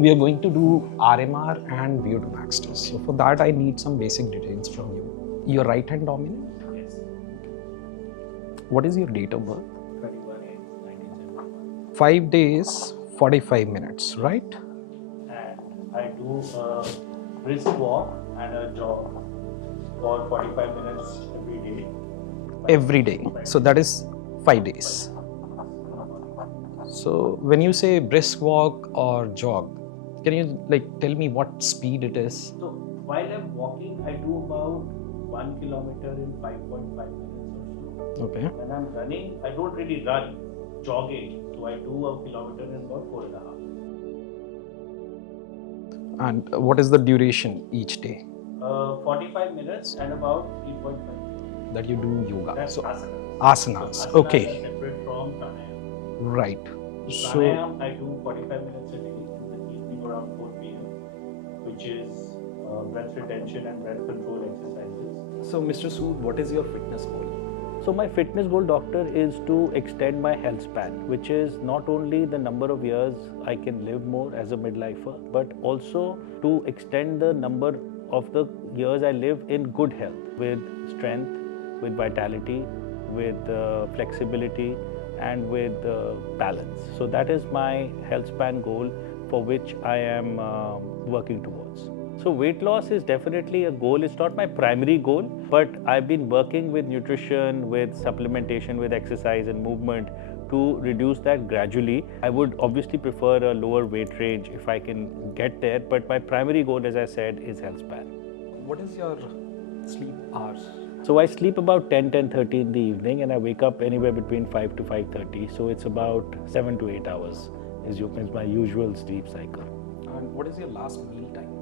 we are going to do RMR and VO2 Max test. So for that, I need some basic details from you. Your right hand dominant? Yes. What is your date of birth? 21/8/1971. 5 days, 45 minutes, right? And I do a brisk walk and a jog for 45 minutes every day. Every day. So that is 5 days. So when you say brisk walk or jog, can you tell me what speed it is? So while I'm walking, I do about 1 kilometer in 5.5 minutes or so. Okay. When I'm running, I don't really run, jogging. So I do a kilometer in about 4.5. And what is the duration each day 45 minutes and about 3.5. that you do yoga? That's So asanas. asanas. So asanas Okay. are separate from pranayama. Right. So Pranayama, I do 45 minutes a day in the evening around 4 p.m., which is breath retention and breath control exercises. So Mr. Sood, what is your fitness goal? So my fitness goal, doctor, is to extend my health span, which is not only the number of years I can live more as a midlifer, but also to extend the number of the years I live in good health, with strength, with vitality, with flexibility, and with balance. So that is my health span goal for which I am working towards. So weight loss is definitely a goal. It's not my primary goal, but I've been working with nutrition, with supplementation, with exercise and movement to reduce that gradually. I would obviously prefer a lower weight range if I can get there, but my primary goal, as I said, is health span. What is your sleep hours? So I sleep about 10:30 in the evening, and I wake up anywhere between 5 to 5:30. So it's about 7 to 8 hours is my usual sleep cycle. And what is your last meal time?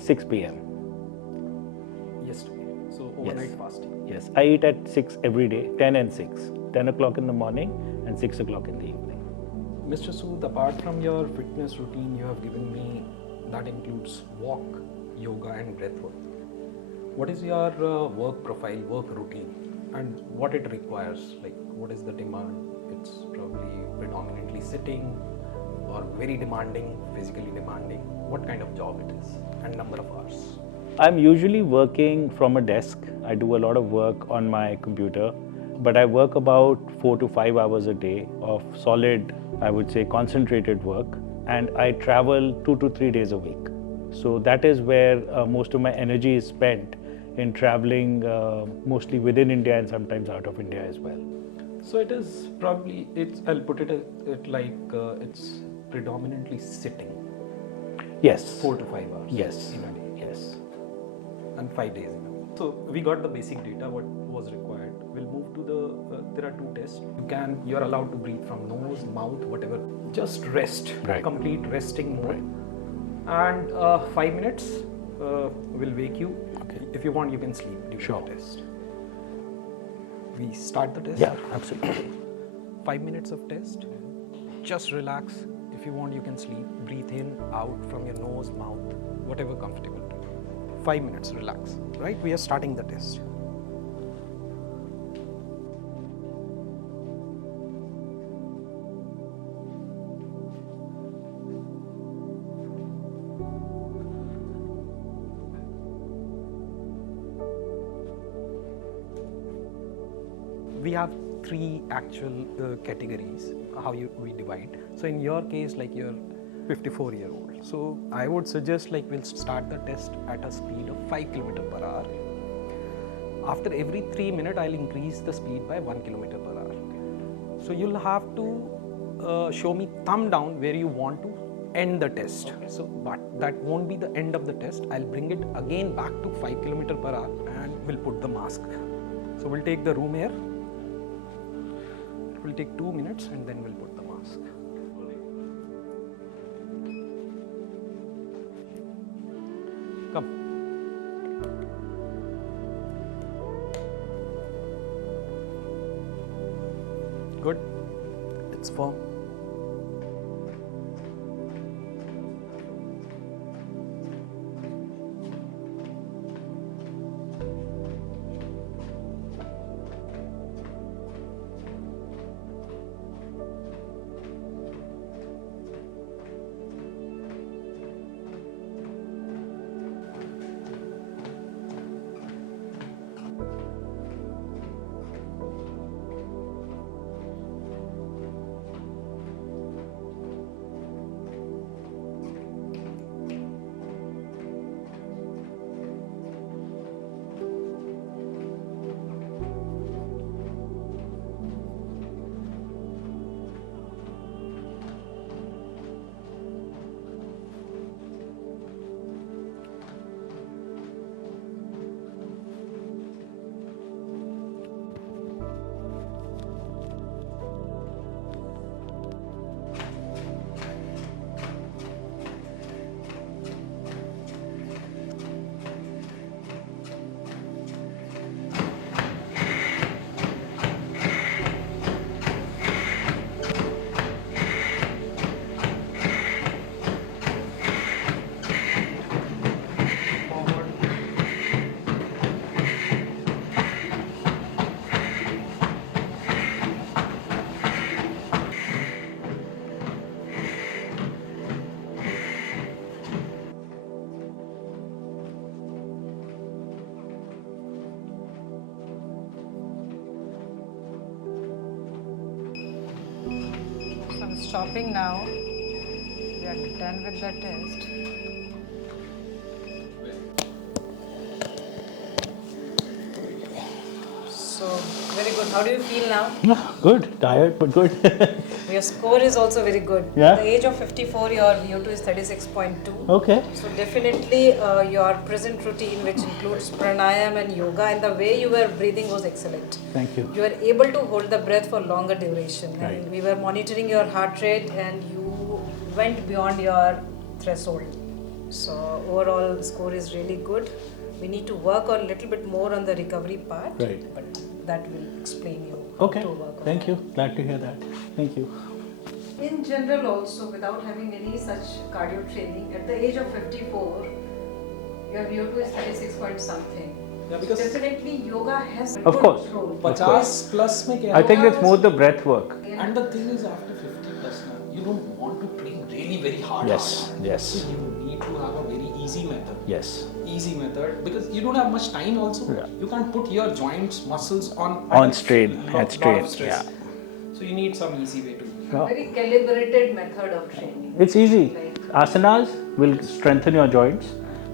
6 p.m. Yesterday. So overnight fasting. Yes, I eat at 6 every day, 10 and 6. 10 o'clock in the morning and 6 o'clock in the evening. Mr. Sood, apart from your fitness routine you have given me, that includes walk, yoga and breath work. What is your work profile, work routine, and what it requires? Like, what is the demand? It's probably predominantly sitting or very demanding, physically demanding. What kind of job it is and number of hours? I'm usually working from a desk. I do a lot of work on my computer, but I work about 4 to 5 hours a day of solid, I would say, concentrated work, and I travel 2 to 3 days a week. So that is where most of my energy is spent in traveling, mostly within India and sometimes out of India as well. So it is probably, I'll put it it's predominantly sitting. Yes. 4 to 5 hours. Yes. In a day. Yes. And 5 days in a day. So we got the basic data, what was required. We'll move to there are 2 tests. You're allowed to breathe from nose, mouth, whatever. Just rest. Right. Complete resting mode. And 5 minutes will wake you. Okay. If you want, you can sleep during the test. We start the test? Yeah, absolutely. 5 minutes of test. Just relax. If you want, you can sleep. Breathe in, out from your nose, mouth, whatever comfortable to you. 5 minutes, relax. Right? We are starting the test. We have 3 actual categories how we divide. So in your case, like you're 54-year-old. So I would suggest we'll start the test at a speed of 5 km per hour. After every 3 minutes, I'll increase the speed by 1 km per hour. So you'll have to show me thumb down where you want to end the test. So, but that won't be the end of the test. I'll bring it again back to 5 km per hour and we'll put the mask. So we'll take the room air. It will take 2 minutes and then we'll put the mask. Come. Good. It's firm. stopping now. We are done with the test. So, very good. How do you feel now? Good, tired but good. Your score is also very good. Yeah. At the age of 54, your VO2 is 36.2. Okay. So definitely your present routine, which includes pranayam and yoga, and the way you were breathing was excellent. Thank you. You were able to hold the breath for longer duration. Right. And we were monitoring your heart rate and you went beyond your threshold. So overall score is really good. We need to work on a little bit more on the recovery part. Right. But that will explain you. Okay. To work on Thank that. you. Glad to hear that. Thank you. In general also, without having any such cardio training, at the age of 54, your VO2 is 36 point something. Yeah, because Definitely yoga has a Of good course. role. 50 plus में क्या I think होगा? it's more the breath work. And the thing is, after 50 plus now, you don't want to train really very hard. Yes, yes. So you need to have a very easy method. Yes. Easy method, because you don't have much time also. Yeah. You can't put your joints, muscles on Strain, lot at strain. of stress. Yeah. So you need some easy way to. Very calibrated method of training. It's easy. Like, Asanas will strengthen your joints.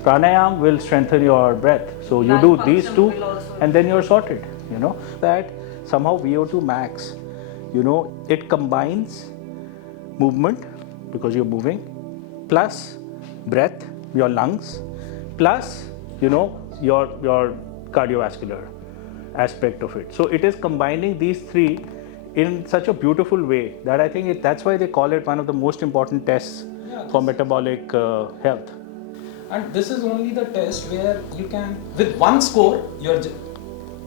Pranayam will strengthen your breath. So you Lung do these function two will also and then you're sorted. You know that somehow VO2 max, you know, it combines movement because you're moving plus breath, your lungs, plus your cardiovascular aspect of it. So it is combining these three in such a beautiful way that I think that's why they call it one of the most important tests for metabolic health. And this is only the test where you can, with one score,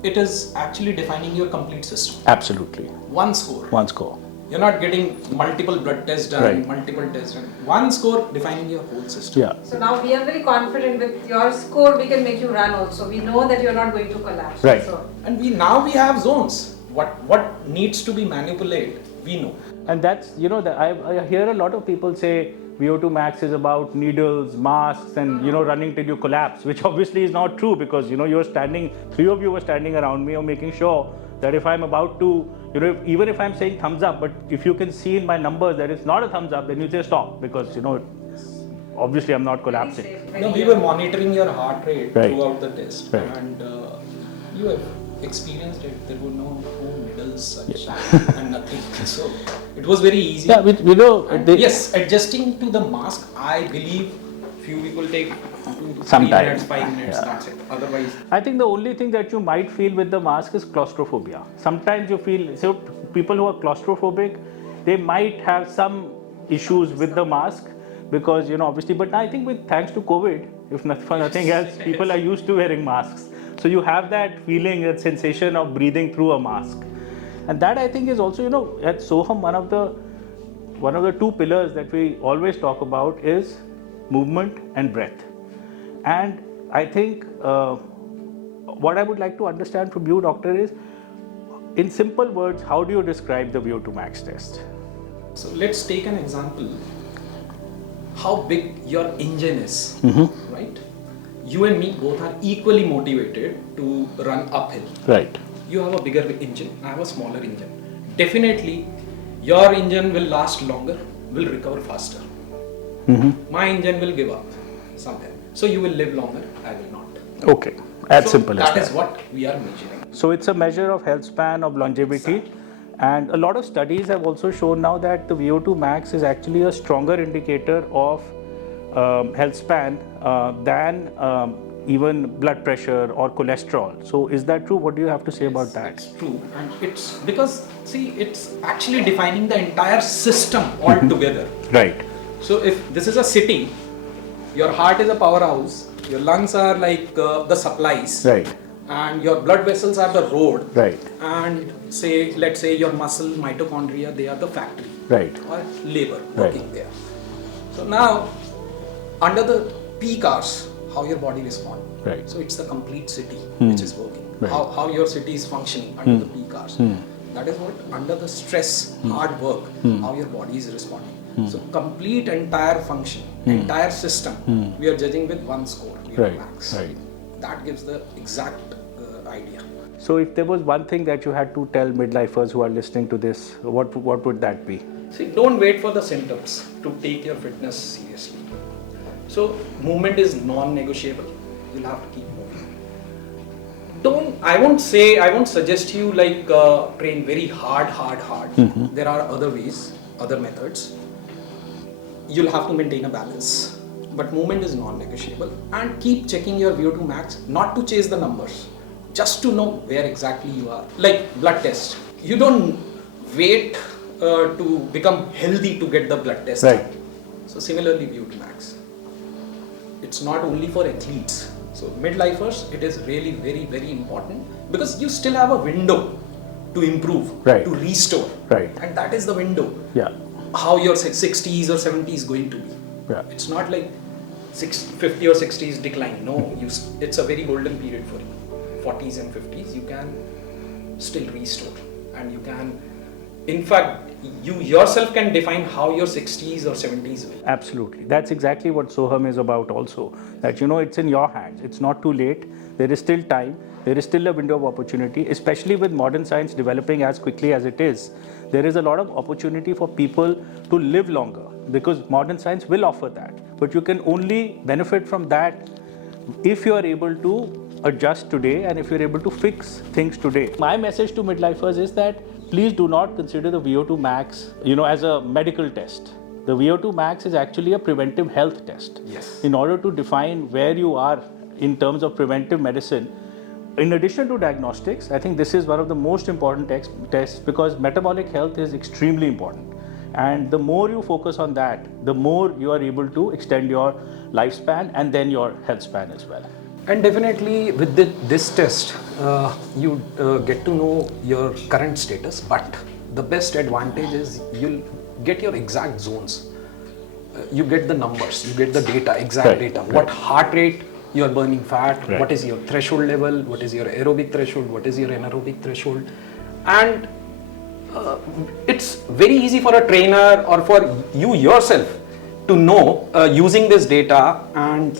it is actually defining your complete system. Absolutely. One score. One score. You're not getting multiple blood tests done, Right. multiple tests done. One score defining your whole system. Yeah. so now we are very confident with your score, we can make you run also. We know that you're not going to collapse. Right. So, And we have zones. What needs to be manipulated, we know. And that's, I hear a lot of people say VO2 max is about needles, masks, and, running till you collapse, which obviously is not true because, you're standing, three of you were standing around me or making sure that if I'm about to, even if I'm saying thumbs up, but if you can see in my numbers that it's not a thumbs up, then you say stop because, obviously I'm not collapsing. No, we were monitoring your heart rate Right. throughout the test, Right. and you have experienced it. There were no needles, such, and nothing. So it was very easy. Yeah, And yes, adjusting to the mask, I believe few people take 2 Some 3 time. minutes, 5 minutes. Yeah. That's it. Otherwise, I think the only thing that you might feel with the mask is claustrophobia. Sometimes you feel, so people who are claustrophobic, they might have some issues with the mask because, obviously, but I think thanks to COVID, if not for nothing else, people are used to wearing masks. So you have that feeling, that sensation of breathing through a mask. And that I think is also, at Soham, one of the two pillars that we always talk about is movement and breath. And I think what I would like to understand from you, doctor, is in simple words, how do you describe the VO2 max test? so let's take an example. How big your engine is, right? You and me both are equally motivated to run uphill. Right. You have a bigger engine, I have a smaller engine. Definitely, your engine will last longer, will recover faster. My engine will give up somewhere. So you will live longer, I will not. Okay. As So simple as that that. is what we are measuring. So it's a measure of health span, of longevity. And a lot of studies have also shown now that the VO2 max is actually a stronger indicator of health span than even blood pressure or cholesterol. So is that true? What do you have to say about that? It's true, and it's because it's actually defining the entire system altogether. Right. So if this is a city, your heart is a powerhouse, your lungs are like the supplies, Right. and your blood vessels are the road, Right. and let's say your muscle mitochondria, they are the factory, Right. or labor Right. working there. So now, under the peak hours, how your body responds. Right. So it's the complete city which is working. Right. How your city is functioning under the peak hours. That is what under the stress, hard work, how your body is responding. So complete entire function, entire system, we are judging with one score, Right. max. Right. That gives the exact idea. So if there was one thing that you had to tell midlifers who are listening to this, what would that be? See, don't wait for the symptoms to take your fitness seriously. So movement is non-negotiable. You'll have to keep moving. I won't suggest you like train very hard. There are other ways, other methods. You'll have to maintain a balance. But movement is non-negotiable, and keep checking your VO2 max, not to chase the numbers, just to know where exactly you are. Like blood test. You don't wait to become healthy to get the blood test. Right. So similarly, VO2 max. It's not only for athletes. So midlifers, it is really very, very important because you still have a window to improve, right, to restore. Right. And that is the window. Yeah. How your 60s or 70s is going to be. Yeah. It's not like 50 or 60s decline. No, it's a very golden period for you. 40s and 50s, you can still restore, and you can, in fact, you yourself can define how your 60s or 70s will. Absolutely. That's exactly what Soham is about also. That, it's in your hands. It's not too late. There is still time. There is still a window of opportunity, especially with modern science developing as quickly as it is. There is a lot of opportunity for people to live longer because modern science will offer that. But you can only benefit from that if you are able to adjust today and if you're able to fix things today. My message to midlifers is that please do not consider the VO2 max, as a medical test. The VO2 max is actually a preventive health test. Yes. In order to define where you are in terms of preventive medicine, in addition to diagnostics, I think this is one of the most important tests because metabolic health is extremely important. And the more you focus on that, the more you are able to extend your lifespan and then your health span as well. And definitely with this test, you get to know your current status, but the best advantage is you'll get your exact zones. You get the numbers, you get the data, exact data. Right. What heart rate you are burning fat, Right. what is your threshold level, what is your aerobic threshold, what is your anaerobic threshold. And it's very easy for a trainer or for you yourself to know using this data and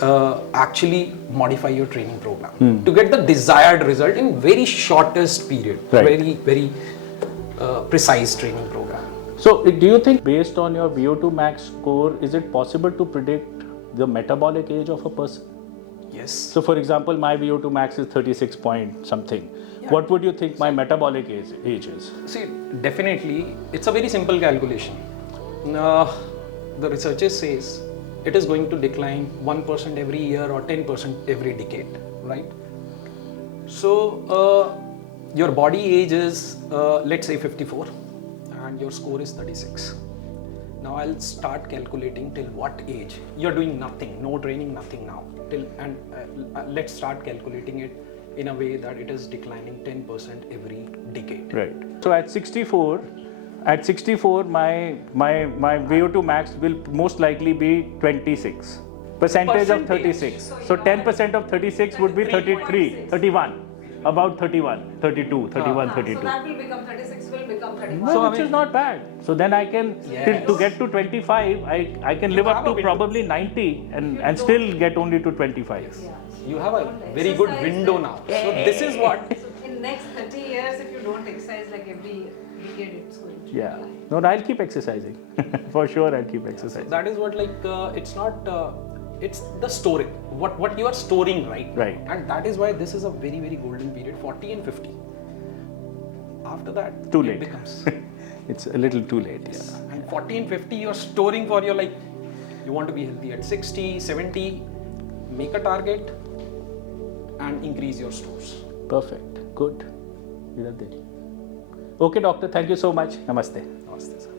actually modify your training program to get the desired result in very shortest period. Right. Very, very precise training program. So do you think based on your VO2 max score, is it possible to predict the metabolic age of a person? Yes. So for example, my VO2 max is 36 point something. Yeah. What would you think my metabolic age is? See, definitely, it's a very simple calculation. The researchers says it is going to decline 1% every year or 10% every decade, right? So your body age is let's say 54 and your score is 36. Now I'll start calculating till what age. You're doing nothing, no training, nothing now. Let's start calculating it in a way that it is declining 10% every decade. Right. So at 64, my VO2 max will most likely be 26. Percentage of 36. So 10% of 36 would be 33, 31. About 31, 32, 31, 32. So that will become 36, will become 31. So, which is not bad. So then I can, to get to 25, I can live up to probably 90 and still get only to 25. Yeah. You have a very good window now. So this is what. So in next 30 years, if you don't exercise like every decade, it's going to Yeah. decline. No, I'll keep exercising. For sure, I'll keep exercising. That is what it's not. It's the storing. What you are storing, right? Right. And that is why this is a very, very golden period. 40 and 50. After that, Too it late. becomes. It's a little too late. Yes. Yeah. And 40 and 50, you're storing for your you want to be healthy at 60, 70. Make a target and increase your stores. Perfect. Good. Okay, doctor. Thank you so much. Namaste. Namaste, sir.